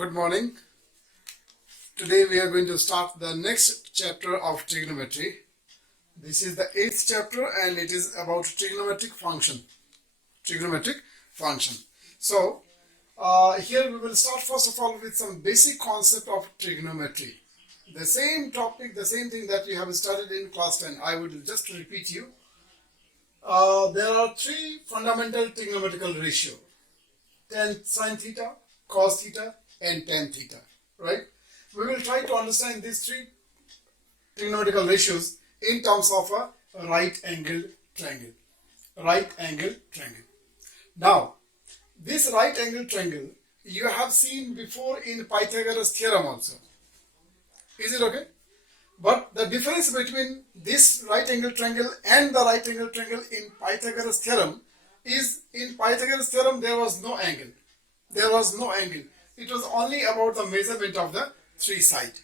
Good morning. Today we are going to start the next chapter of trigonometry. This is the 8th chapter and it is about trigonometric function. So here we will start first of all with some basic concept of trigonometry. The same topic, the same thing that you have studied in class 10. I would just repeat you. There are three fundamental trigonometrical ratio: tan sine theta, cos theta and tan theta, right? We will try to understand these three trigonometrical ratios in terms of a right angled triangle. Now, this right angled triangle you have seen before in Pythagoras theorem also. Is it okay? But the difference between this right angled triangle and the right angled triangle in Pythagoras theorem is, in Pythagoras theorem there was no angle. It was only about the measurement of the three sides.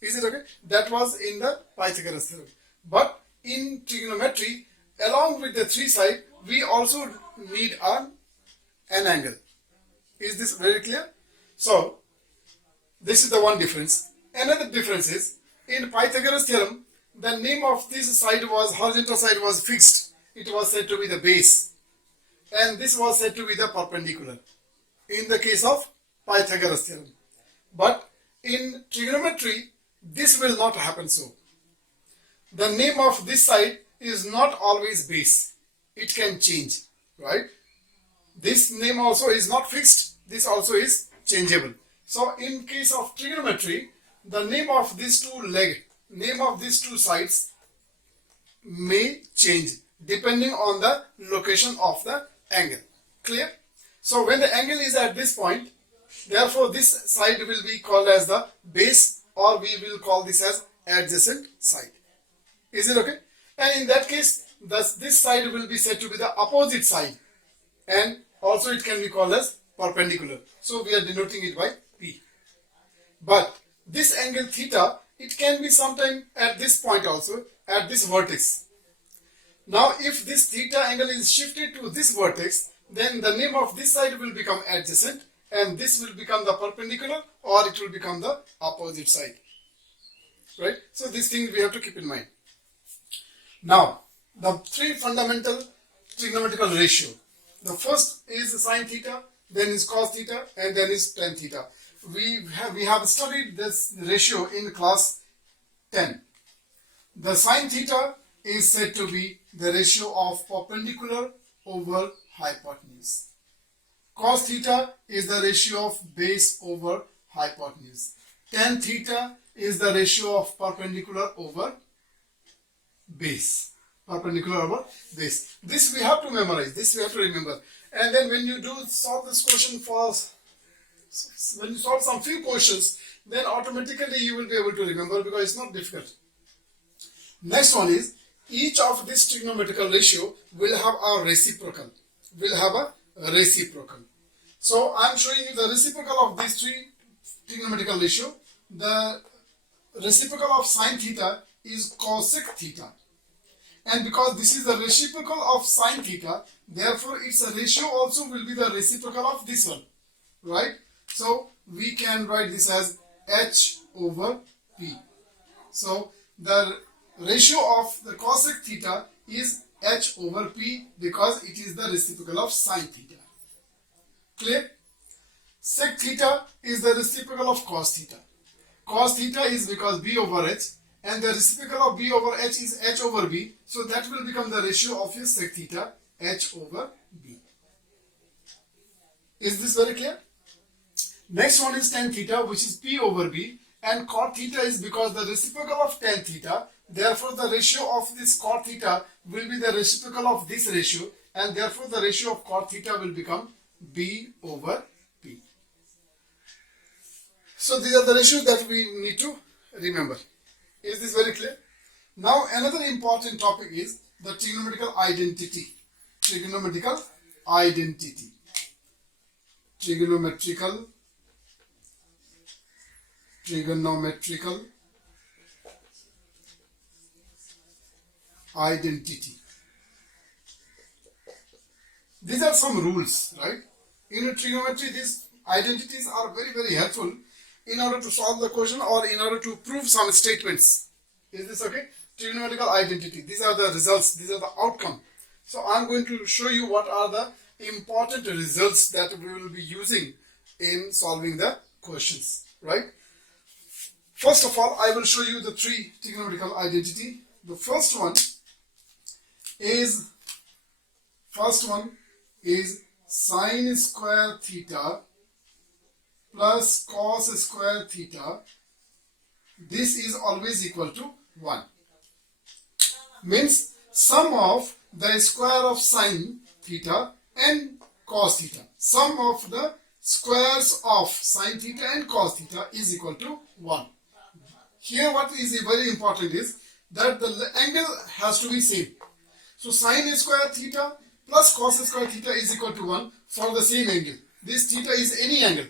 Is it okay? That was in the Pythagoras theorem. But in trigonometry, along with the three sides, we also need an angle. Is this very clear? So, this is the one difference. Another difference is, in Pythagoras theorem, the name of this side was, horizontal side was fixed. It was said to be the base. And this was said to be the perpendicular in the case of Pythagoras theorem. But in trigonometry, this will not happen so. The name of this side is not always base. It can change, right? This name also is not fixed. This also is changeable. So in case of trigonometry, the name of these two sides may change depending on the location of the angle. Clear? So when the angle is at this point, therefore this side will be called as the base, or we will call this as adjacent side. Is it okay? And in that case, this side will be said to be the opposite side, and also it can be called as perpendicular. So we are denoting it by P. But this angle theta, it can be sometime at this point also, at this vertex. Now if this theta angle is shifted to this vertex, then the name of this side will become adjacent and this will become the perpendicular, or it will become the opposite side. Right? So these things we have to keep in mind. Now, the three fundamental trigonometrical ratio. The first is sine theta, then is cos theta, and then is tan theta. We have studied this ratio in class 10. The sine theta is said to be the ratio of perpendicular over hypotenuse. Cos theta is the ratio of base over hypotenuse. Tan theta is the ratio of perpendicular over base. This we have to memorize. This we have to remember. And then when you solve this question when you solve some few questions, then automatically you will be able to remember, because it's not difficult. Next one is, each of this trigonometrical ratio will have a reciprocal. So I am showing you the reciprocal of these three trigonometrical ratio. The reciprocal of sine theta is cosec theta. And because this is the reciprocal of sine theta, therefore its ratio also will be the reciprocal of this one. Right? So we can write this as h over p. So the ratio of the cosec theta is h over p, because it is the reciprocal of sine theta. Clear? Sec theta is the reciprocal of cos theta. Cos theta is because b over h, and the reciprocal of b over h is h over b. So that will become the ratio of your sec theta, h over b. Is this very clear? Next one is tan theta, which is p over b, and cot theta is because the reciprocal of tan theta. Therefore the ratio of this cot theta will be the reciprocal of this ratio, and therefore the ratio of cot theta will become b over p. So these are the ratios that we need to remember. Is this very clear? Now another important topic is the trigonometrical identity. Trigonometrical identity. These are some rules, right? In trigonometry, these Identities are very, very helpful in order to solve the question or in order to prove some statements. Is this okay? Trigonometrical identity. These are the results. These are the outcome. So I'm going to show you what are the important results that we will be using in solving the questions, right? First of all, I will show you the three trigonometrical identity. The first one is sine square theta plus cos square theta. This is always equal to 1. Means sum of the square of sine theta and cos theta. Sum of the squares of sine theta and cos theta is equal to 1. Here what is very important is that the angle has to be same. So sine square theta plus cos square theta is equal to 1 for the same angle. This theta is any angle,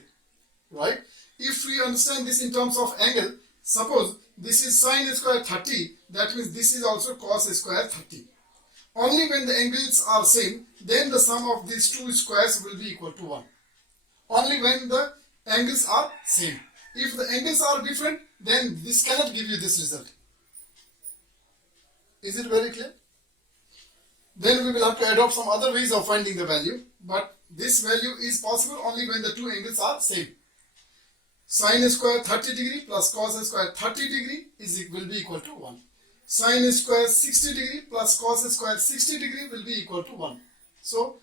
right? If we understand this in terms of angle, suppose this is sine square 30, that means this is also cos square 30. Only when the angles are same, then the sum of these two squares will be equal to 1. Only when the angles are same. If the angles are different, then this cannot give you this result. Is it very clear? Then we will have to adopt some other ways of finding the value, but this value is possible only when the two angles are same. Sine square 30 degree plus cos square 30 degree will be equal to 1. Sine square 60 degree plus cos square 60 degree will be equal to 1. So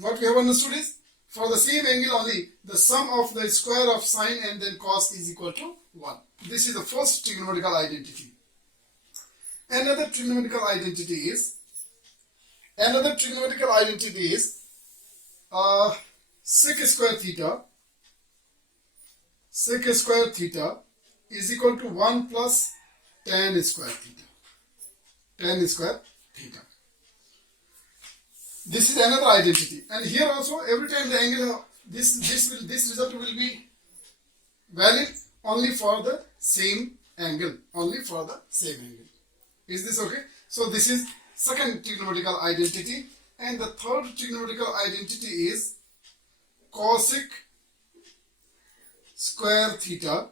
what we have understood is, for the same angle only, the sum of the square of sine and then cos is equal to 1. This is the first trigonometrical identity. Another trigonometrical identity is sec square theta is equal to 1 plus tan square theta. Tan square theta. This is another identity, and here also every time the angle this result will be valid only for the same angle. Only for the same angle. Is this okay? So this is second trigonometrical identity, and the third trigonometrical identity is cosec square theta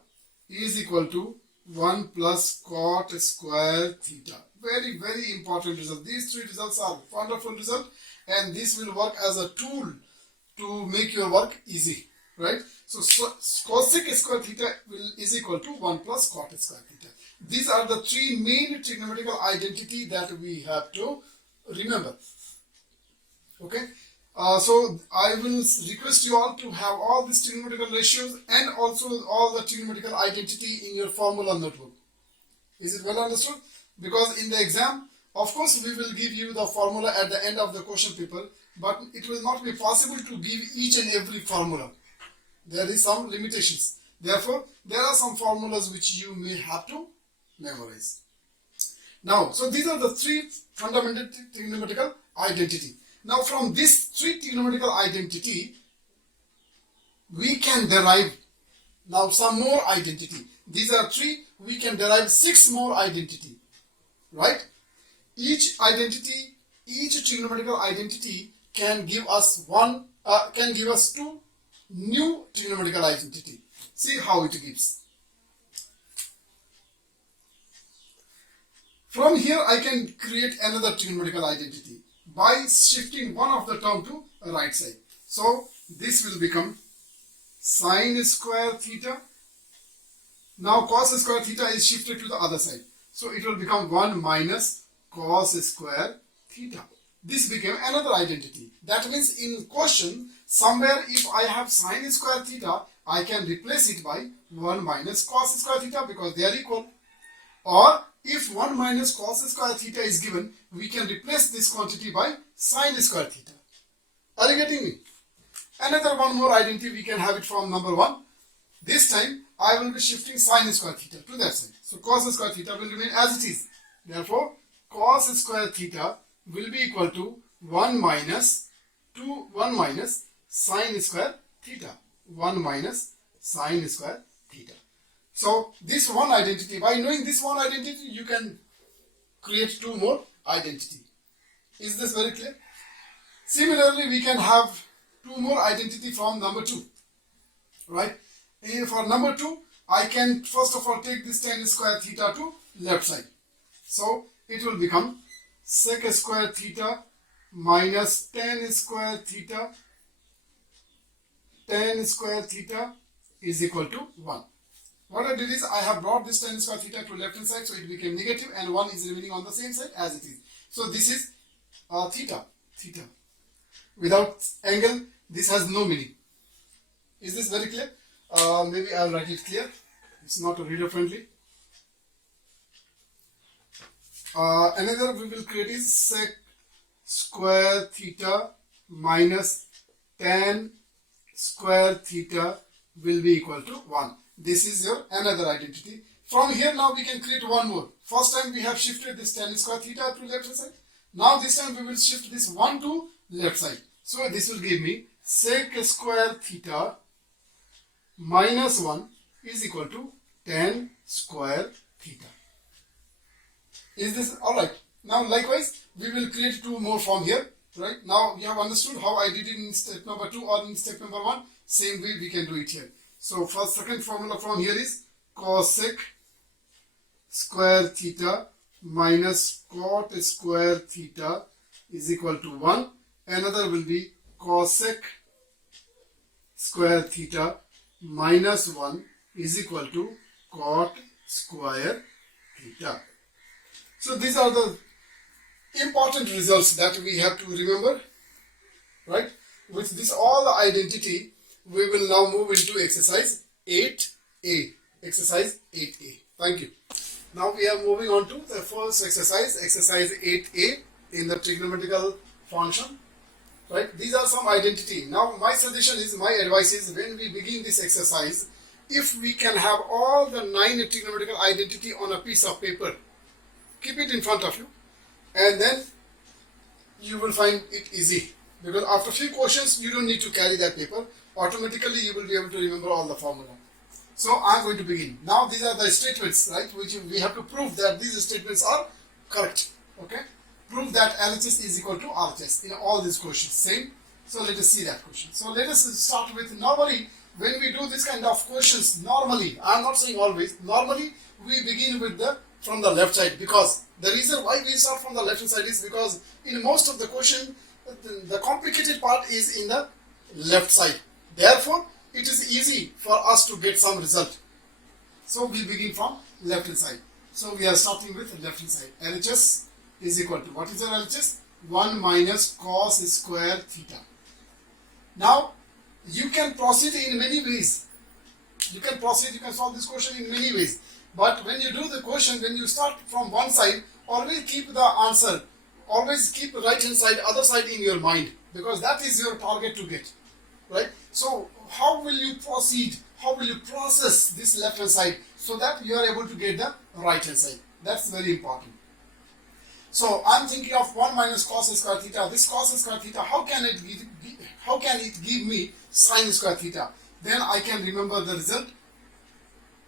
is equal to 1 plus cot square theta. Very, very important result. These three results are wonderful results, and this will work as a tool to make your work easy, right? So cosec square theta is equal to 1 plus cot square theta. These are the three main trigonometrical identity that we have to remember. Okay. So I will request you all to have all these trigonometrical ratios and also all the trigonometrical identity in your formula notebook. Is it well understood? Because in the exam, of course, we will give you the formula at the end of the question paper, but it will not be possible to give each and every formula. There is some limitations. Therefore, there are some formulas which you may have to memorize. Now, so these are the three fundamental trigonometrical identity. Now, from this three trigonometrical identity, we can derive now some more identity. These are three. We can derive 6 more identity, right? Each trigonometrical identity can give us two new trigonometrical identity. See how it gives. From here, I can create another trigonometrical identity by shifting one of the term to the right side. So this will become sine square theta. Now cos square theta is shifted to the other side. So it will become 1 minus cos square theta. This became another identity. That means in question, somewhere if I have sine square theta, I can replace it by 1 minus cos square theta because they are equal. Or if 1 minus cos square theta is given, we can replace this quantity by sine square theta. Are you getting me? Another one more identity, we can have it from number 1. This time, I will be shifting sine square theta to that side. So cos square theta will remain as it is. Therefore, cos square theta will be equal to 1 minus sine square theta. 1 minus sine square theta. So this one identity, by knowing this one identity, you can create 2 more identity. Is this very clear? Similarly, we can have two more identity from number 2, right? For number 2, I can first of all take this tan square theta to left side. So it will become sec square theta minus tan square theta is equal to 1. What I did is I have brought this tan square theta to left hand side, so it became negative and 1 is remaining on the same side as it is. So this is theta. Without angle, this has no meaning. Is this very clear? Maybe I'll write it clear. It's not reader friendly. Another we will create is sec square theta minus tan square theta will be equal to 1. This is your another identity. From here now we can create one more. First time we have shifted this tan square theta to left hand side. Now this time we will shift this 1 to left side. So this will give me sec square theta minus 1 is equal to tan square theta. Is this alright? Now likewise we will create two more from here. Right? Now you have understood how I did it in step number 2 or in step number 1. Same way we can do it here. So first second formula from here is cosec square theta minus cot square theta is equal to 1. Another will be cosec square theta minus 1 is equal to cot square theta. So these are the important results that we have to remember, right? With this all identity, we will now move into exercise 8a. Exercise 8a. Thank you. Now we are moving on to the first exercise, exercise 8a in the trigonometrical function, right? These are some identity. Now my suggestion is, my advice is, when we begin this exercise, if we can have all the 9 trigonometrical identity on a piece of paper, keep it in front of you, and then you will find it easy, because after few questions you don't need to carry that paper. Automatically you will be able to remember all the formula. So I am going to begin. Now these are the statements, right, which we have to prove that these statements are correct. Okay, prove that LHS is equal to RHS in all these questions. Same. So let us see that question. So let us start with, normally when we do this kind of questions, normally, I am not saying always, normally we begin with from the left side, because the reason why we start from the left hand side is because in most of the question the complicated part is in the left side. Therefore it is easy for us to get some result. So we begin from left hand side. So we are starting with left hand side. LHS is equal to, what is your LHS? 1 minus cos square theta. Now you can proceed in many ways. You can solve this question in many ways. But when you do the question, when you start from one side, always keep the answer, always keep the right hand side, other side in your mind, because that is your target to get, right? So how will you proceed? How will you process this left hand side so that you are able to get the right hand side? That's very important. So I'm thinking of 1 minus cos square theta. This cos square theta, how can it give me sin square theta? Then I can remember the result.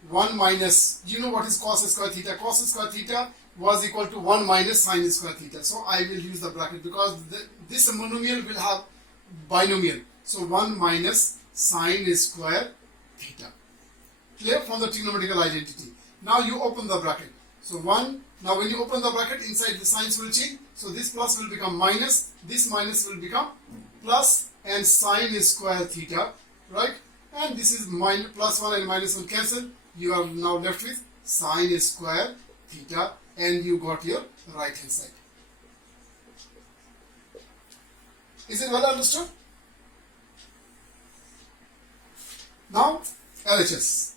1 minus, you know what is cos square theta? Cos square theta was equal to 1 minus sin square theta. So I will use the bracket, because this monomial will have binomial. So 1 minus sin square theta. Clear from the trigonometrical identity. Now you open the bracket. So 1, now when you open the bracket, inside the signs will change. So this plus will become minus, this minus will become plus, and sin square theta, right? And this is minus, plus 1 and minus 1 cancel. You are now left with sin square theta, and you got your right hand side. Is it well understood? Now LHS.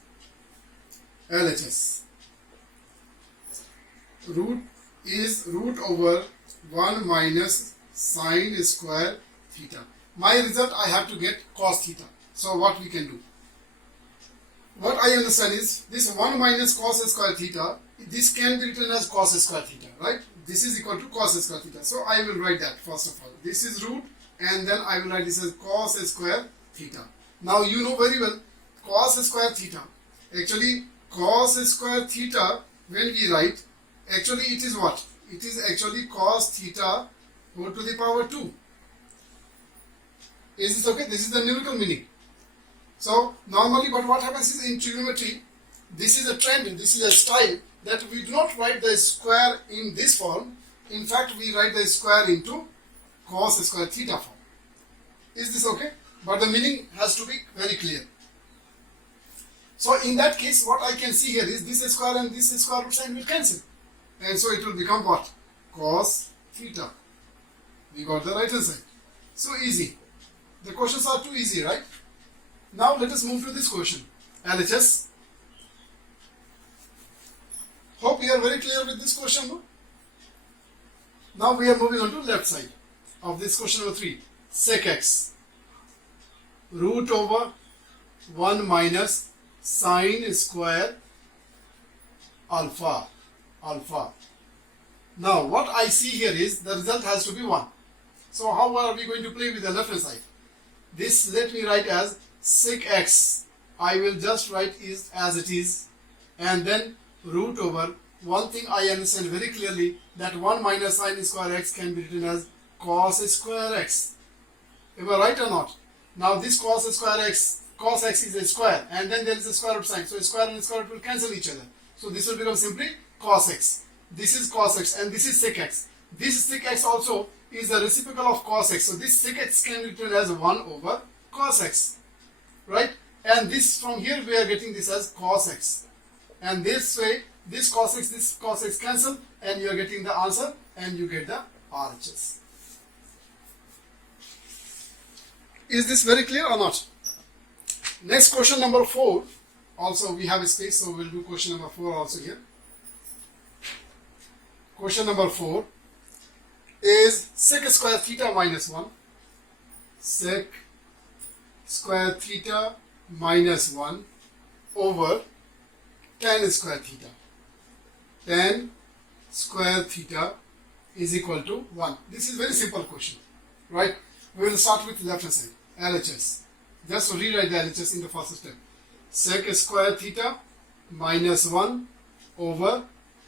Root is root over 1 minus sin square theta. My result, I have to get cos theta. So what we can do? What I understand is this 1 minus cos square theta, this can be written as cos square theta, right? This is equal to cos square theta. So I will write that first of all. This is root, and then I will write this as cos square theta. Now you know very well cos square theta. Actually cos square theta, when we write, actually it is what? It is actually cos theta whole to the power 2. Is this okay? This is the numerical meaning. So normally, but what happens is in trigonometry, this is a trend, this is a style that we do not write the square in this form. In fact, we write the square into cos square theta form. Is this okay? But the meaning has to be very clear. So in that case, what I can see here is this square and this square root sign will cancel. And so it will become what? Cos theta. We got the right hand side. So easy. The questions are too easy, right? Now let us move to this question. LHS. Hope you are very clear with this question. No? Now we are moving on to left side of this question number 3. Sec x root over 1 minus sine square alpha. Now what I see here is the result has to be 1. So how are we going to play with the left hand side? This let me write as sec x. I will just write is as it is, and then root over. One thing I understand very clearly, that 1 minus sine square x can be written as cos square x. Am I right or not? Now this cos square x, cos x is a square, and then there is a square root sign. So square and square root will cancel each other. So this will become simply cos x. This is cos x and this is sec x. This sec x also is the reciprocal of cos x. So this sec x can be written as 1 over cos x. Right? And this from here we are getting this as cos x. And this way, this cos x cancel, and you are getting the answer, and you get the RHS. Is this very clear or not? Next question number 4. Also we have a space, so we'll do question number 4 also here. Question number 4 is sec square theta minus 1. Sec square theta minus 1 over tan square theta. Tan square theta is equal to 1. This is very simple question, right? We will start with left hand side, LHS. Just rewrite the LHS in the first step. Sec square theta minus 1 over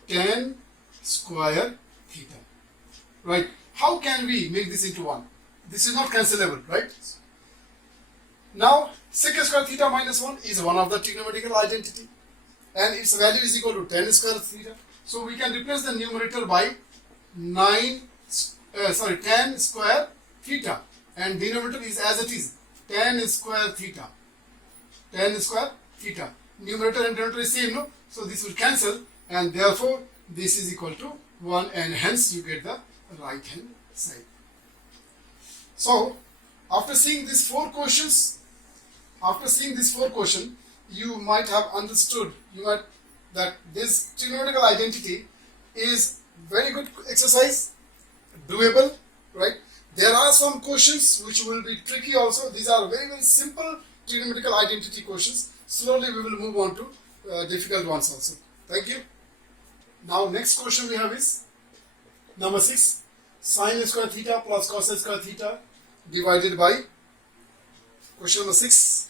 tan square theta. Right? How can we make this into 1? This is not cancelable, right? Now, sec square theta minus 1 is one of the trigonometrical identity, and its value is equal to tan square theta. So we can replace the numerator by tan square theta, and denominator is as it is, tan square theta. Tan square theta. Numerator and denominator is same, no? So this will cancel, and therefore this is equal to 1, and hence you get the right hand side. So after seeing these 4 questions, you might have understood that this trigonometrical identity is very good exercise, doable, right? There are some questions which will be tricky also. These are very, very simple trigonometrical identity questions. Slowly we will move on to difficult ones also. Thank you. Now next question we have is number 6. Sine square theta plus cos square theta divided by, question number 6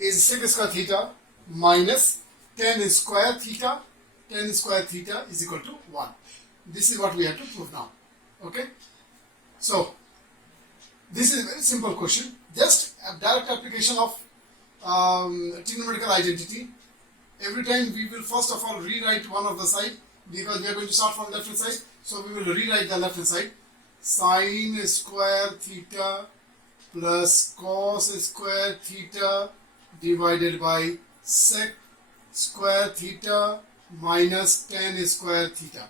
is sec square theta minus tan square theta. Tan square theta is equal to 1. This is what we have to prove now. Okay. So this is a very simple question. Just a direct application of trigonometrical identity. Every time we will first of all rewrite one of the side, because we are going to start from left hand side. So we will rewrite the left hand side. Sine square theta plus cos square theta divided by sec square theta minus tan square theta.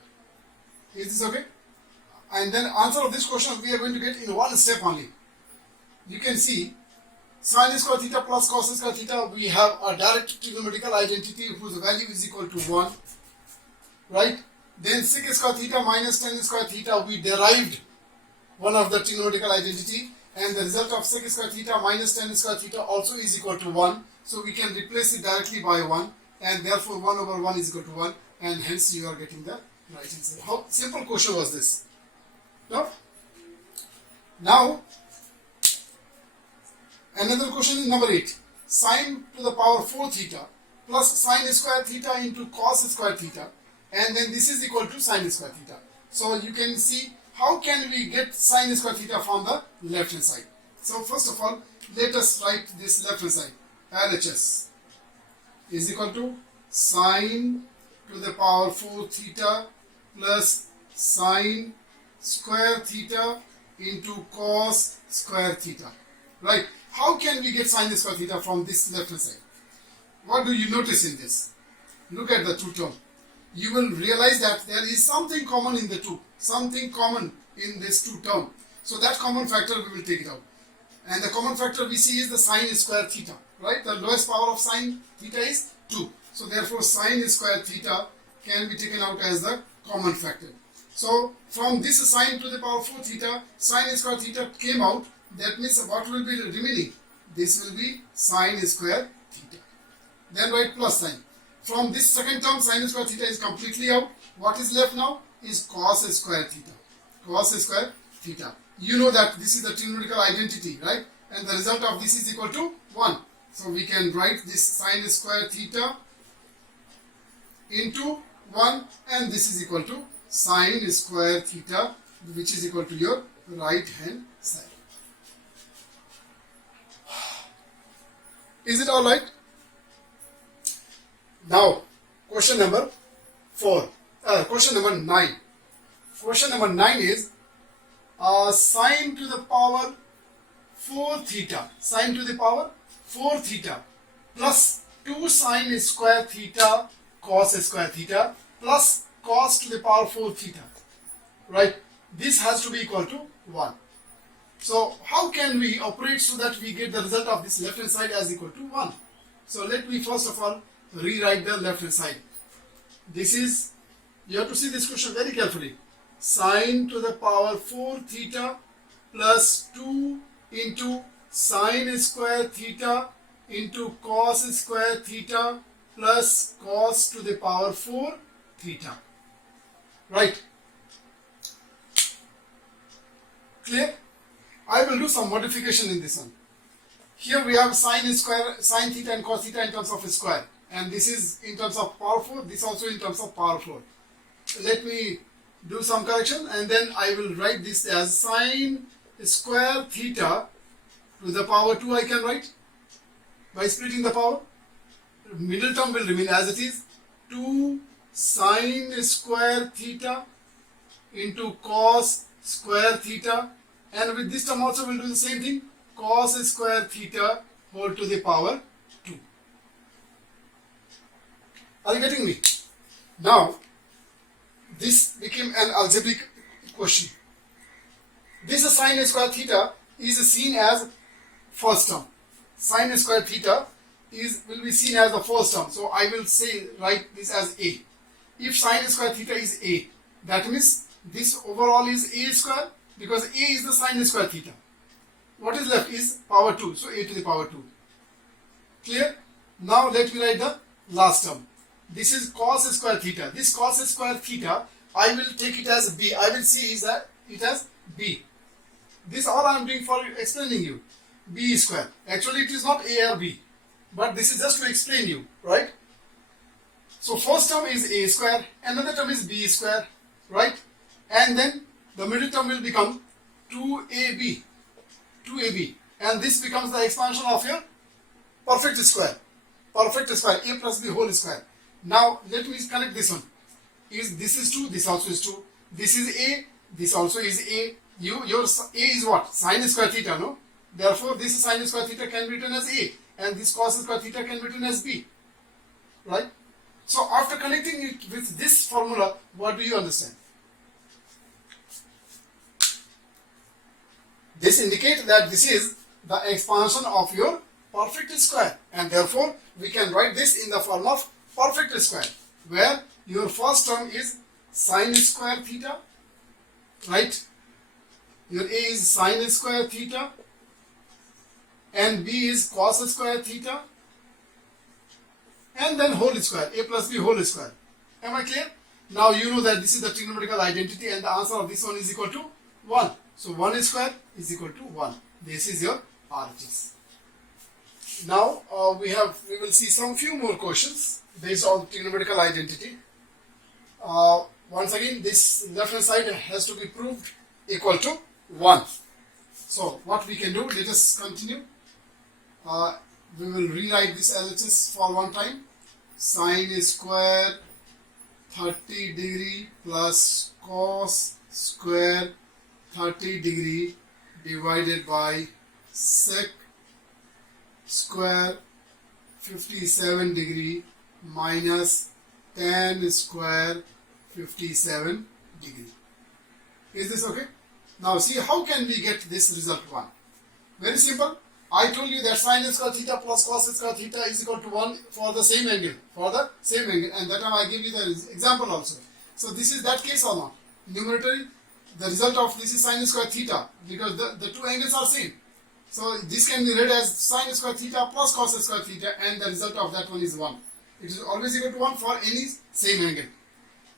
Is this okay? And then answer of this question we are going to get in one step only. You can see sine square theta plus cos square theta, we have a direct trigonometrical identity whose value is equal to 1, right? Then sec square theta minus tan square theta, we derived one of the trigonometrical identity, and the result of sec square theta minus tan square theta also is equal to 1. So we can replace it directly by 1, and therefore 1 over 1 is equal to 1, and hence you are getting the right answer. How simple question was this? No? Now, another question is number 8. Sine to the power 4 theta plus sine square theta into cos square theta, and then this is equal to sine square theta. So you can see how can we get sine square theta from the left hand side? So first of all, let us write this left hand side. LHS is equal to sine to the power 4 theta plus sine square theta into cos square theta. Right? How can we get sine square theta from this left hand side? What do you notice in this? Look at the two terms. You will realize that there is something common in the two. Something common in this two term. So that common factor we will take it out. And the common factor we see is the sine square theta. Right? The lowest power of sine theta is 2. So therefore sine square theta can be taken out as the common factor. So from this sine to the power 4 theta, sine square theta came out. That means what will be remaining? This will be sine square theta. Then write plus sign. From this second term, sine square theta is completely out. What is left now is cos square theta. Cos square theta. You know that this is the trigonometric identity, right? And the result of this is equal to 1. So we can write this sine square theta into 1, and this is equal to sine square theta, which is equal to your right hand side. Is it all right? Now, question number 9. Question number 9 is sine to the power 4 theta. Sine to the power 4 theta plus 2 sine square theta cos square theta plus cos to the power 4 theta. Right? This has to be equal to 1. So, how can we operate so that we get the result of this left hand side as equal to 1? So, let me first of all rewrite the left hand side. This is, you have to see this question very carefully. Sine to the power 4 theta plus 2 into sine square theta into cos square theta plus cos to the power 4 theta. Right? Clear? I will do some modification in this one. Here we have sine theta and cos theta in terms of square. And this is in terms of power 4, this also in terms of power 4. Let me do some correction and then I will write this as sine square theta to the power 2 I can write by splitting the power. Middle term will remain as it is. 2 sine square theta into cos square theta, and with this term also we will do the same thing, cos square theta whole to the power 2. Are you getting me? Now, this became an algebraic question. This sine square theta is seen as first term. Sine square theta will be seen as the first term. So I will write this as A. If sine square theta is A, that means this overall is A square, because A is the sine square theta. What is left is power 2. So A to the power 2. Clear? Now let me write the last term. This is cos square theta. This cos square theta, I will take it as B. I will see is that it as B. This all I am doing for explaining you. B square. Actually it is not A or B. But this is just to explain you. Right? So first term is A square. Another term is B square. Right? And then the middle term will become 2AB. 2AB. And this becomes the expansion of your perfect square. Perfect square. A plus B whole square. Now let me connect this one. This is 2, this also is 2. This is A, this also is A. Your A is what? Sine square theta, no? Therefore this sine square theta can be written as A, and this cos square theta can be written as B. Right? So after connecting it with this formula, what do you understand? This indicates that this is the expansion of your perfect square, and therefore we can write this in the form of perfect square, where your first term is sine square theta, right? Your A is sine square theta, and B is cos square theta, and then whole square, A plus B whole square. Am I clear? Now you know that this is the trigonometrical identity, and the answer of this one is equal to 1. So 1 square is equal to 1. This is your RHS. Now we will see some few more questions based on trigonometrical identity. Once again, this left hand side has to be proved equal to 1. So what we can do, let us continue. We will rewrite this LHS for one time. Sine square 30 degree plus cos square 30 degree divided by sec square 57 degree minus tan square 57 degree. Is this okay? Now see, how can we get this result 1? Very simple. I told you that sine square theta plus cos square theta is equal to 1 for the same angle. And that time I give you the example also. So this is that case or not? Numerator, the result of this is sine square theta, because the two angles are same. So this can be read as sine square theta plus cos square theta, and the result of that one is 1. It is always equal to 1 for any same angle.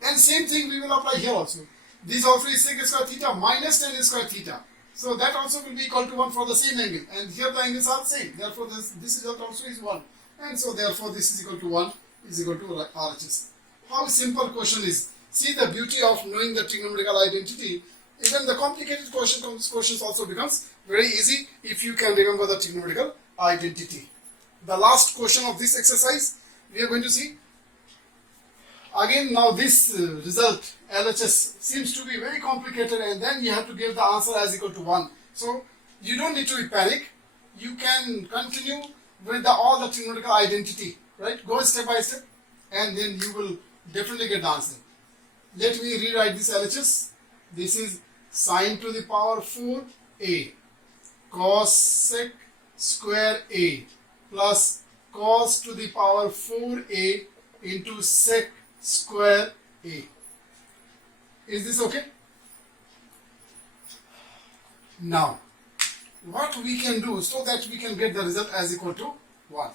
And same thing we will apply here also. This also is sec square theta minus tan square theta. So that also will be equal to 1 for the same angle. And here the angles are same. Therefore this result also is 1. And so therefore this is equal to 1 is equal to RHS. How simple question is. See the beauty of knowing the trigonometrical identity. Even the complicated questions also becomes very easy if you can remember the trigonometrical identity. The last question of this exercise we are going to see. Again, now this result LHS seems to be very complicated, and then you have to give the answer as equal to 1. So you don't need to panic. You can continue with all the trigonometrical identity, right? Go step by step, and then you will definitely get the answer. Let me rewrite this LHS. This is sine to the power 4a cos sec square a plus cos to the power 4a into sec square a. Is this okay? Now, what we can do so that we can get the result as equal to 1.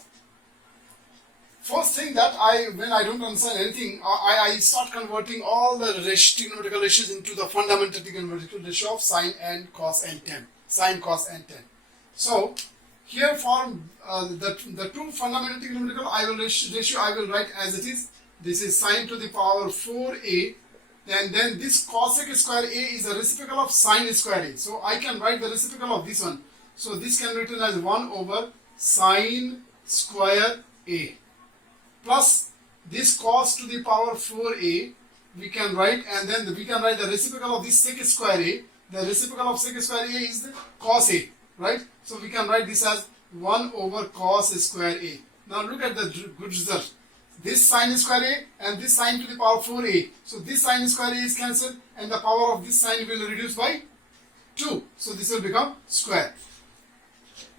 First thing that when I don't understand anything, I start converting all the trigonometrical ratios into the fundamental trigonometrical ratio of sine and cos and tan. Sine, cos and tan. So, here for the two fundamental trigonometrical ratio I will write as it is. This is sine to the power 4a, and then this cosec square a is a reciprocal of sine square a. So I can write the reciprocal of this one. So this can be written as 1 over sine square a plus this cos to the power 4a we can write, and then we can write the reciprocal of this sec square a. The reciprocal of sec square a is the cos a, right? So we can write this as 1 over cos square a. Now look at the good result. This sine square a and this sine to the power 4a. So this sine square a is cancelled, and the power of this sine will reduce by 2. So this will become square.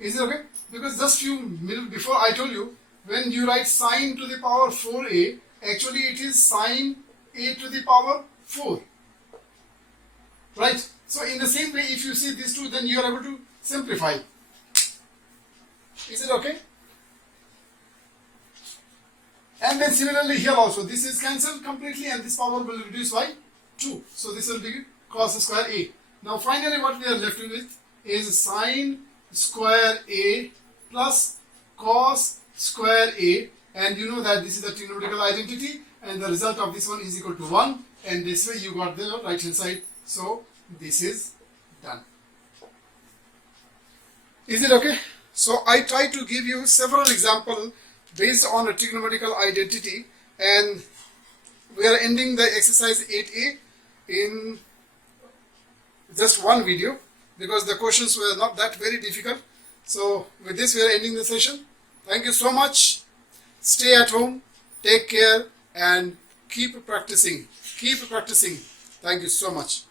Is it okay? Because just few minutes before I told you, when you write sine to the power 4a, actually it is sine a to the power 4. Right? So in the same way, if you see these two, then you are able to simplify. Is it okay? And then similarly here also, this is cancelled completely and this power will reduce by 2. So this will be cos square a. Now finally what we are left with is sine square a plus cos square a, and you know that this is the trigonometrical identity, and the result of this one is equal to 1, and this way you got the right hand side. So this is done. Is it okay? So I try to give you several examples based on a trigonometrical identity, and we are ending the exercise 8a in just one video because the questions were not that very difficult. So with this we are ending the session. Thank you so much. Stay at home, take care, and keep practicing. Keep practicing. Thank you so much.